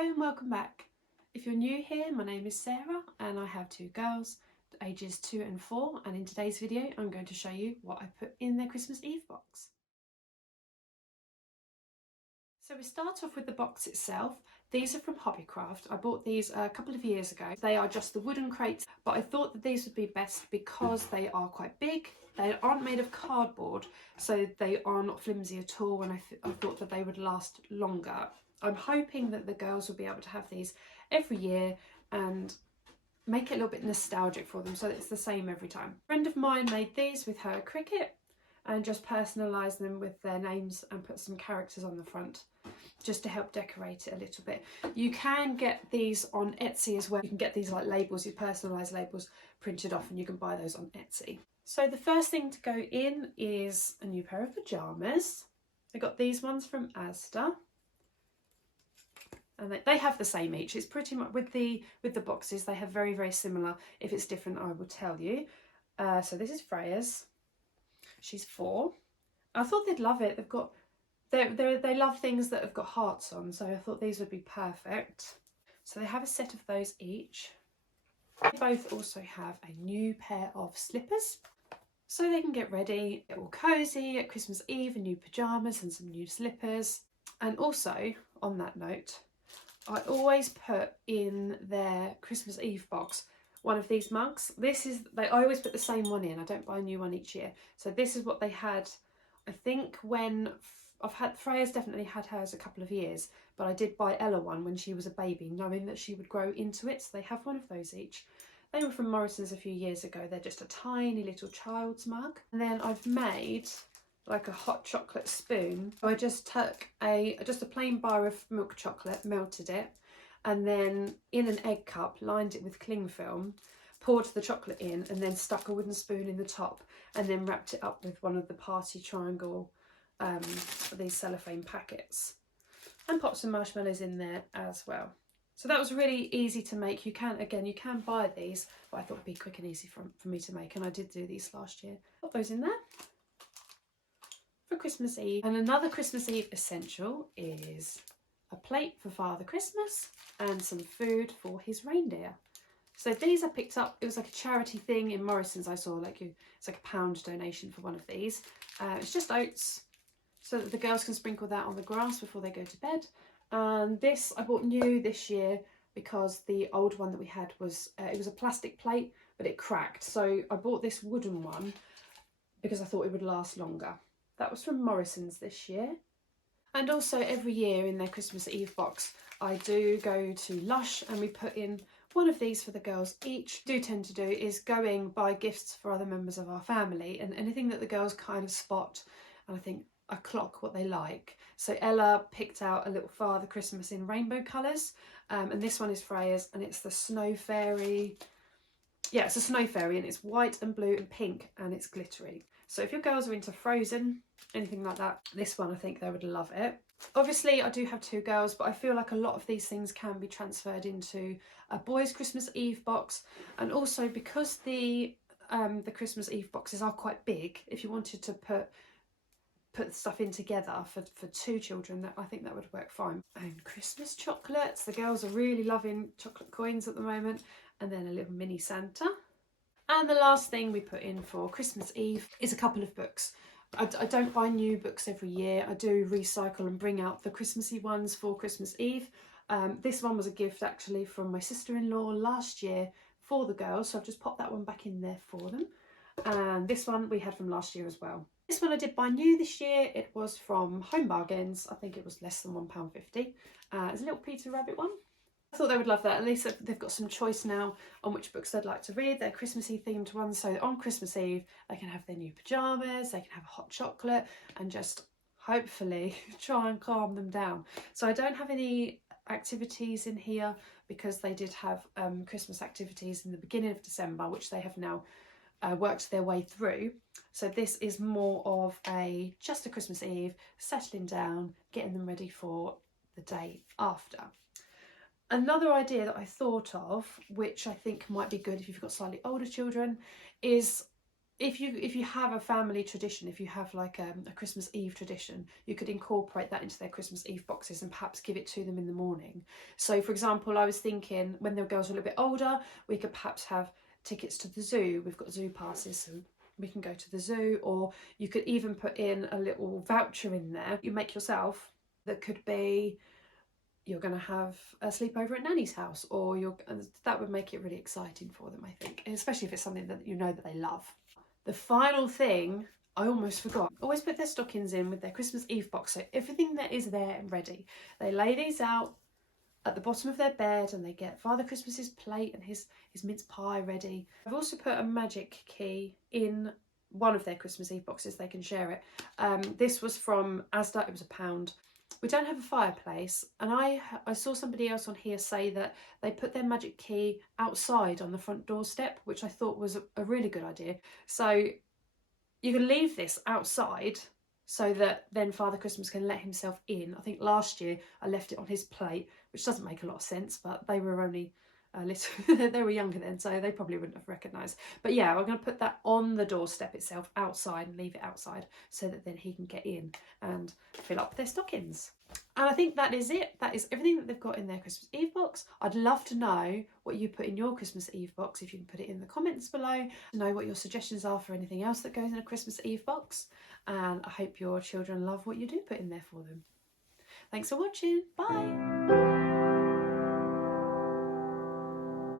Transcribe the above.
Hello and welcome back. If you're new here, my name is Sarah and I have two girls, ages 2 and 4, and in today's video I'm going to show you what I put in their Christmas Eve box. So we start off with the box itself. These are from Hobbycraft. I bought these a couple of years ago. They are just the wooden crates, but I thought that these would be best because they are quite big. They aren't made of cardboard, so they are not flimsy at all, and I thought that they would last longer. I'm hoping that the girls will be able to have these every year and make it a little bit nostalgic for them so that it's the same every time. A friend of mine made these with her Cricut and just personalised them with their names and put some characters on the front just to help decorate it a little bit. You can get these on Etsy as well. You can get these like labels, these personalised labels printed off, and you can buy those on Etsy. So the first thing to go in is a new pair of pyjamas. I got these ones from Asda. And they have the same each. It's pretty much with the boxes, they have very, very similar. If it's different, I will tell you. So this is Freya's. She's 4. I thought they'd love it. They love things that have got hearts on, so I thought these would be perfect. So they have a set of those each. They both also have a new pair of slippers, so they can get ready, get all cozy at Christmas Eve in new pyjamas and some new slippers. And also, on that note, I always put in their Christmas Eve box one of these mugs. I always put the same one in. I don't buy a new one each year. So this is what they had, I think, when Freya's definitely had hers a couple of years, but I did buy Ella one when she was a baby, knowing that she would grow into it. So they have one of those each. They were from Morrison's a few years ago. They're just a tiny little child's mug. And then I've made like a hot chocolate spoon. So I just took just a plain bar of milk chocolate, melted it, and then in an egg cup, lined it with cling film, poured the chocolate in, and then stuck a wooden spoon in the top, and then wrapped it up with one of the party triangle, these cellophane packets, and popped some marshmallows in there as well. So that was really easy to make. You can buy these, but I thought it'd be quick and easy for me to make, and I did do these last year. Put those in there for Christmas Eve. And another Christmas Eve essential is a plate for Father Christmas and some food for his reindeer. So these I picked up, it was like a charity thing in Morrison's. I saw it's like a £1 donation for one of these. It's just oats, so that the girls can sprinkle that on the grass before they go to bed. And this I bought new this year because the old one that we had was, it was a plastic plate, but it cracked. So I bought this wooden one because I thought it would last longer. That was from Morrison's this year. And also every year in their Christmas Eve box, I do go to Lush and we put in one of these for the girls each. Do tend to do is going buy gifts for other members of our family, and anything that the girls kind of spot and I think I clock what they like. So Ella picked out a little Father Christmas in rainbow colours, and this one is Freya's, and it's the Snow Fairy. Yeah, it's a Snow Fairy, and it's white and blue and pink, and it's glittery. So if your girls are into Frozen, anything like that, this one, I think they would love it. Obviously, I do have 2 girls, but I feel like a lot of these things can be transferred into a boys' Christmas Eve box. And also because the Christmas Eve boxes are quite big, if you wanted to put stuff in together for 2 children, I think that would work fine. And Christmas chocolates. The girls are really loving chocolate coins at the moment. And then a little mini Santa. And the last thing we put in for Christmas Eve is a couple of books. I don't buy new books every year. I do recycle and bring out the Christmassy ones for Christmas Eve. This one was a gift actually from my sister-in-law last year for the girls, so I've just popped that one back in there for them. And this one we had from last year as well. This one I did buy new this year. It was from Home Bargains. I think it was less than £1.50. It's a little Peter Rabbit one. I thought they would love that. At least they've got some choice now on which books they'd like to read. They're Christmassy themed ones, so on Christmas Eve they can have their new pyjamas, they can have a hot chocolate, and just hopefully try and calm them down. So I don't have any activities in here because they did have Christmas activities in the beginning of December, which they have now worked their way through. So this is more of just a Christmas Eve, settling down, getting them ready for the day after. Another idea that I thought of, which I think might be good if you've got slightly older children, is if you have a family tradition, if you have like a Christmas Eve tradition, you could incorporate that into their Christmas Eve boxes and perhaps give it to them in the morning. So for example, I was thinking when the girls are a little bit older, we could perhaps have tickets to the zoo. We've got zoo passes, so we can go to the zoo, or you could even put in a little voucher in there you make yourself that could be you're going to have a sleepover at Nanny's house, or that would make it really exciting for them, I think, especially if it's something that you know that they love. The final thing, I almost forgot, always put their stockings in with their Christmas Eve box, so everything that is there and ready. They lay these out at the bottom of their bed and they get Father Christmas's plate and his mince pie ready. I've also put a magic key in one of their Christmas Eve boxes, they can share it. This was from Asda, it was £1. We don't have a fireplace, and I saw somebody else on here say that they put their magic key outside on the front doorstep, which I thought was a really good idea. So you can leave this outside so that then Father Christmas can let himself in. I think last year I left it on his plate, which doesn't make a lot of sense, but they were only a little, they were younger then, so they probably wouldn't have recognised. But yeah, we're going to put that on the doorstep itself outside and leave it outside so that then he can get in and fill up their stockings. And I think that is it. That is everything that they've got in their Christmas Eve box. I'd love to know what you put in your Christmas Eve box. If you can put it in the comments below, to know what your suggestions are for anything else that goes in a Christmas Eve box. And I hope your children love what you do put in there for them. Thanks for watching. Bye.